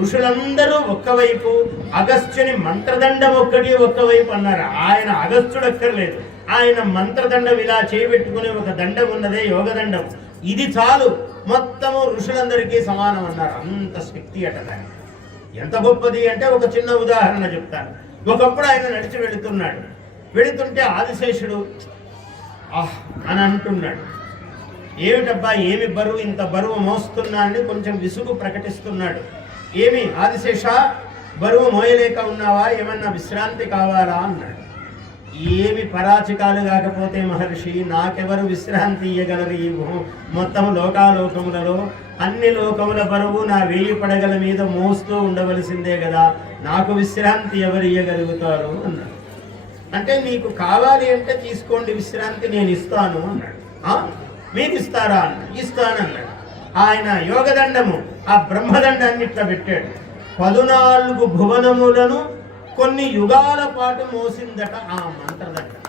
ఋషులందరూ ఒక్కవైపు, అగస్త్యుని మంత్రదండం ఒక్కవైపు అన్నారు. ఆయన అగస్త్యుడు అక్కర్లేదు, ఆయన మంత్రదండం ఇలా చేయబెట్టుకునే ఒక దండం ఉన్నదే యోగదండం, ఇది చాలు మొత్తము ఋషులందరికీ సమానం అన్నారు. అంత శక్తి అట దానికి. ఎంత గొప్పది అంటే ఒక చిన్న ఉదాహరణ చెప్తాను. ఒకప్పుడు ఆయన నడిచి వెళుతుంటే ఆదిశేషుడు అని అంటున్నాడు, ఏమిటబ్బా ఏమి బరువు, ఇంత బరువు మోస్తున్నా అని కొంచెం విసుగు ప్రకటిస్తున్నాడు. ఏమి ఆదిశేష, బరువు మోయలేక ఉన్నావా, ఏమన్నా విశ్రాంతి కావాలా అన్నాడు. ఏమి పరాచికాలు కాకపోతే మహర్షి, నాకెవరు విశ్రాంతి ఇయ్యగలరు? ఈ మొత్తం లోకాలోకములలో అన్ని లోకముల బరువు నా 1000 పడగల మీద మోస్తూ ఉండవలసిందే కదా, నాకు విశ్రాంతి ఎవరు ఇయ్యగలుగుతారు అన్నాడు. అంటే నీకు కావాలి అంటే తీసుకోండి విశ్రాంతి, నేను ఇస్తాను అన్నాడు. మీరు ఇస్తారా అన్నాడు. ఇస్తానన్నాడు. ఆయన యోగదండము ఆ బ్రహ్మదండాన్ని ఇట్లా పెట్టాడు. 14 భువనములను కొన్ని యుగాల పాటు మోసిందట ఆ మంత్రదండం.